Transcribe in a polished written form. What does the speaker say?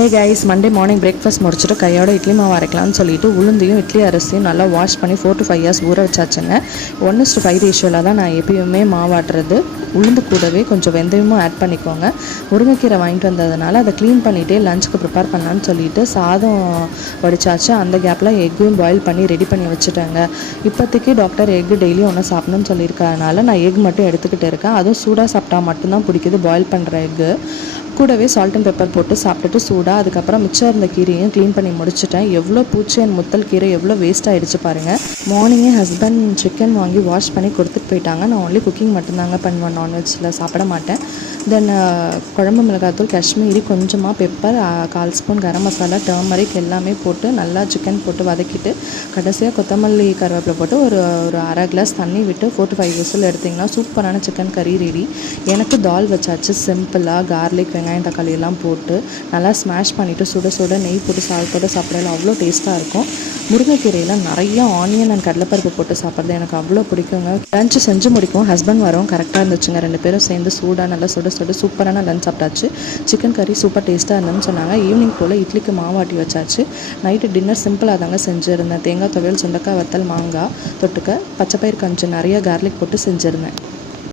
Hey guys, Monday morning breakfast முடிச்சுட்டு கையோட இட்லி மாவு அரைக்கலாம்னு சொல்லிட்டு உளுந்தையும் இட்லி அரிசியும் நல்லா வாஷ் பண்ணி 4 to 5 hours ஊற வச்சாச்சுங்க. 1:5 ரேஷியோவில் தான் நான் எப்பயுமே மாவாட்டுறது. உளுந்து கூடவே கொஞ்சம் வெந்தயமும் ஆட் பண்ணிக்கோங்க. முருங்கைக்கீரை வாங்கிட்டு வந்ததுனால அதை க்ளீன் பண்ணிவிட்டு லஞ்சுக்கு ப்ரிப்பேர் பண்ணலான்னு சொல்லிட்டு சாதம் வடிச்சாச்சு. அந்த கேப்பில் எக்கையும் பாயில் பண்ணி ரெடி பண்ணி வச்சுட்டேங்க. இப்போதைக்கு டாக்டர் எக்கு டெய்லியும் ஒன்று சாப்பிடணும்னு சொல்லியிருக்கறனால நான் எக் மட்டும் எடுத்துக்கிட்டு இருக்கேன். அதுவும் சூடாக சாப்பிட்டா மட்டும்தான் பிடிக்குது பாயில் பண்ணுற எக்கு. கூடவே சால்ட் அண்ட் பெப்பர் போட்டு சாப்பிட்டுட்டு சூடாக அதுக்கப்புறம் மிச்சம் இருந்த கீரையும் க்ளீன் பண்ணி முடிச்சுட்டேன். எவ்வளோ பூச்சி அண்ட் முத்தல் கீரை எவ்வளோ வேஸ்ட் ஆகிடுச்சு பாருங்கள். மார்னிங்கே ஹஸ்பண்ட் சிக்கன் வாங்கி வாஷ் பண்ணி கொடுத்துட்டு போயிட்டாங்க. நான் ஒன்லி குக்கிங் மட்டும்தாங்க பண்ணுவேன், நான்வெஜ்ஜில் சாப்பிட மாட்டேன். தென் குழம்பு மிளகாத்தூள், காஷ்மீரி, கொஞ்சமாக pepper, 1/4 spoon garam masala, turmeric எல்லாமே போட்டு நல்லா சிக்கன் போட்டு வதக்கிட்டு கடைசியாக கொத்தமல்லி கருவேப்பிலை போட்டு ஒரு 1/2 கிளாஸ் தண்ணி விட்டு 4 to 5 விசில் எடுத்திங்கன்னா சூப்பரான சிக்கன் கறி ரெடி. எனக்கு தால் வச்சாச்சு சிம்பிளாக. கார்லிக், வெங்காயம், தக்காளி எல்லாம் போட்டு நல்லா ஸ்மாஷ் பண்ணிவிட்டு சுட சுட நெய் போட்டு சாதத்தோடு சாப்பிடலாம் அவ்வளோ டேஸ்ட்டாக இருக்கும். முருங்கைக்கீரையில் நிறைய ஆனியன் அண்ட் கடலைப்பருப்பு போட்டு சாப்பிட்றது எனக்கு அவ்வளோ பிடிக்குங்க. லஞ்சு செஞ்சு முடிக்கும் ஹஸ்பண்ட் வரும் கரெக்டாக இருந்துச்சுங்க. 2 பேரும் சேர்ந்து சூடாக நல்லா சுட சுட சூப்பரான லஞ்ச் சாப்பிட்டாச்சு. சிக்கன் கறி சூப்பர் டேஸ்ட்டாக இருந்ததுன்னு சொன்னாங்க. ஈவினிங் போல் இட்லிக்கு மாவாட்டி வச்சாச்சு. நைட்டு டின்னர் சிம்பிளாக தாங்க செஞ்சுருந்தேன். தேங்காய் துவையல், சுண்டக்காய் வத்தல், மாங்காய் தொட்டுக்க, பச்சைப்பயிர் கஞ்சி, நிறைய கார்லிக் போட்டு செஞ்சுருந்தேன்.